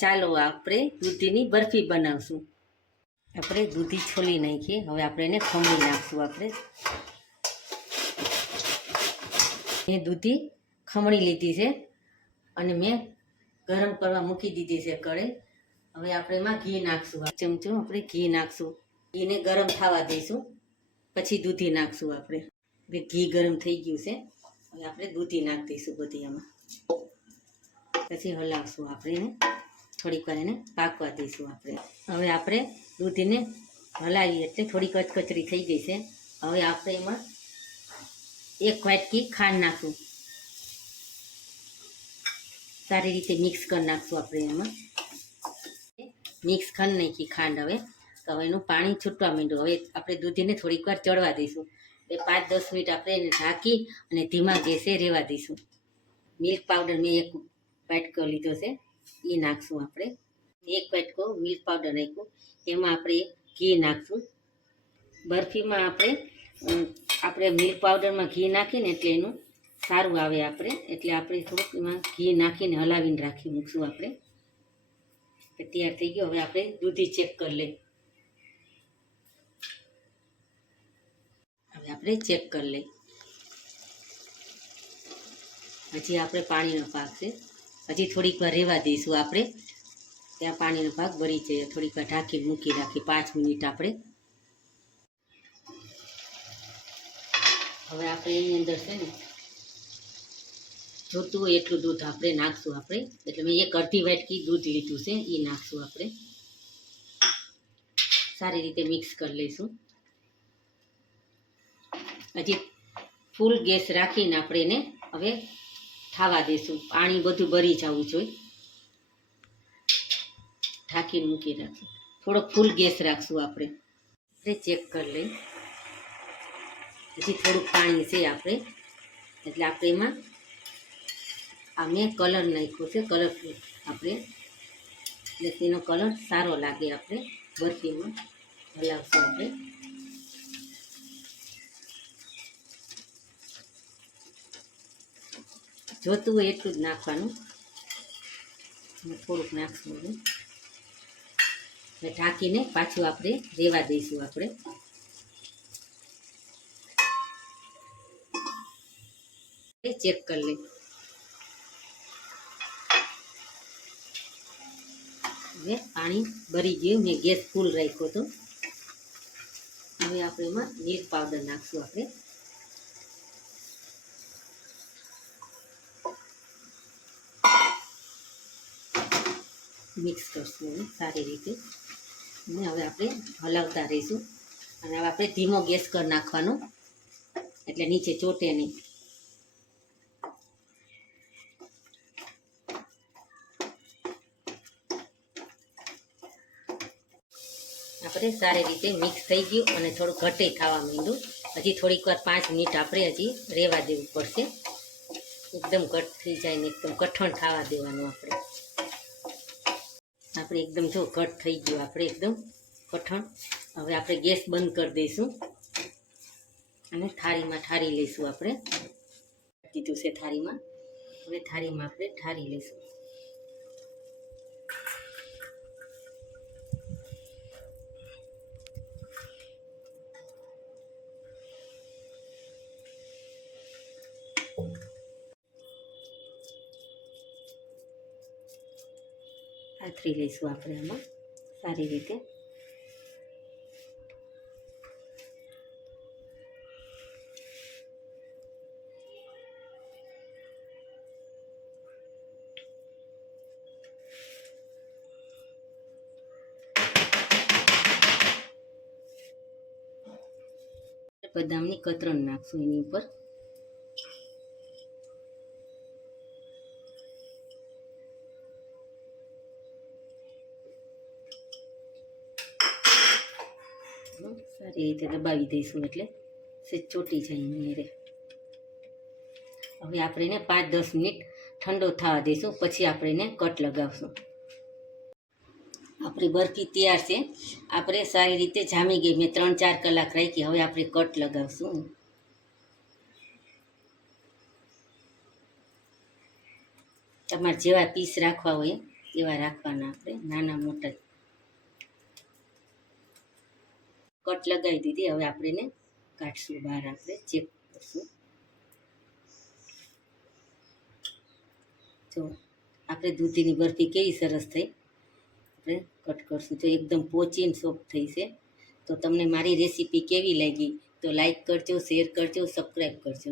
ચાલો આપણે દૂધીની બરફી બનાવશું. આપણે દૂધી છોલી નાખીએ. હવે આપણે એને ખમણી નાખશું. આપણે મેં દૂધી ખમણી લીધી છે અને મેં ગરમ કરવા મૂકી દીધી છે કઢાઈ. હવે આપણે એમાં ઘી નાખશું. ચમચો આપણે ઘી નાખશું. ઘીને ગરમ થવા દઈશું, પછી દૂધી નાખશું. આપણે ઘી ગરમ થઈ ગયું છે. હવે આપણે દૂધી નાખી દઈશું બધી એમાં. પછી હલાવશું. આપણે એને થોડીક વાર એને પાકવા દઈશું. આપણે હવે આપણે દૂધીને હલાવીએ એટલે થોડી કચકચરી થઈ ગઈ છે. હવે આપણે એમાં 1 વાટકી ખાંડ નાખશું. સારી રીતે મિક્સ કરી નાખશું. આપણે એમાં મિક્સ કરી નાખી ખાંડ. હવે તો હવે એનું પાણી છૂટવા માંડ્યું. હવે આપણે દૂધીને થોડીક વાર ચડવા દઈશું. એ 5-10 મિનિટ આપણે એને ઢાંકી અને ધીમા ગેસે રહેવા દઈશું. મિલ્ક પાવડર મેં 1 વાટકો લીધો છે, એ નાખશું. આપણે 1 વાટકો મિલ્ક પાવડર નાખ્યું. એમાં આપણે ઘી નાખશું. બરફીમાં આપણે મિલ્ક પાવડરમાં ઘી નાખીને એટલે એનું સારું આવે. આપણે થોડુંક એમાં ઘી નાખીને હલાવીને રાખી મૂકશું. આપણે તૈયાર થઈ ગયો. હવે આપણે દૂધી ચેક કરી લઈએ. હવે આપણે ચેક કરી લઈએ. હજી આપણે પાણીનો ભાગ છે, હજી થોડીક વાર રહેવા દઈશું. આપણે ત્યાં પાણીનો ભાગ ભરી જાય. થોડીક વાર ઢાંકીને મૂકી રાખી 5 મિનિટ. આપણે હવે આપણે એની અંદર છે ને જોતું હોય એટલું દૂધ આપણે નાખશું. આપણે એટલે મેં 1 અડધી વાટકી દૂધ લીધું છે, એ નાખશું. આપણે સારી રીતે મિક્સ કરી લઈશું. હજી ફૂલ ગેસ રાખીને આપણે એને હવે થાવા દઈશું. પાણી બધું ભરી જવું જોઈએ. ઢાંકીને મૂકી રાખશું. થોડોક ફૂલ ગેસ રાખશું. આપણે ચેક કરી લઈએ. હજી થોડુંક પાણી છે આપણે, એટલે આપણે એમાં આ મેં કલર નાખ્યો છે, કલરફુલ. આપણે એટલે તેનો કલર સારો લાગે. આપણે બરફીમાં હલાવશું. આપણે જોતું હોય એટલું જ નાખવાનું. થોડુંક નાખશું. ઢાંકીને પાછું આપણે રહેવા દઈશું. આપણે ચેક કરી લઈએ. હવે પાણી ભરી ગયું. મેં ગેસ ફૂલ રાખ્યો હતો. હવે આપણે એમાં મિલ્ક પાવડર નાખશું. આપણે મિક્સ કરશું એને સારી રીતે. અને હવે આપણે હલાવતા રહીશું. અને હવે આપણે ધીમો ગેસ કરી નાખવાનો, એટલે નીચે ચોટે નહીં. આપણે સારી રીતે મિક્સ થઈ ગયું અને થોડું ઘટે થવા માંડ્યું. હજી થોડીક વાર 5 મિનિટ આપણે હજી રહેવા દેવું પડશે. એકદમ ઘટ થઈ જાય ને એકદમ કઠણ થવા દેવાનું. આપણે એકદમ જો ઘટ થઈ ગયું. આપણે એકદમ કઠણ. હવે આપણે ગેસ બંધ કરી દઈશું અને થાળીમાં ઠારી લઈશું. આપણે દીધું છે થાળીમાં. હવે થાળીમાં આપણે ઠારી લઈશું. પાથરી લઈશું આપણે એમાં સારી રીતે. બદામની કતરણ નાખશું એની ઉપર. સારી રીતે દબાવી દઈશું એટલે સેજ ચોટી જાય એની. હવે આપણે એને 5-10 મિનિટ ઠંડો થવા દઈશું. પછી આપણે એને કટ લગાવશું. આપણી બરફી તૈયાર છે. આપણે સારી રીતે જામી ગઈ. મેં 3-4 કલાક રાખી. હવે આપણે કટ લગાવશું. તમારે જેવા પીસ રાખવા હોય એવા રાખવાના આપણે, નાના મોટા કટ લગાવી દીધી. હવે આપણે એને કાઢશું બહાર, આપણે ચેક કરશું. જો આપણે દૂધીની બરફી કેવી સરસ થઈ. આપણે કટ કરશું તો એકદમ પોચી અને સોફ્ટ થઈ છે. તો તમને મારી રેસીપી કેવી લાગી તો લાઈક કરજો, શેર કરજો, સબસ્ક્રાઈબ કરજો.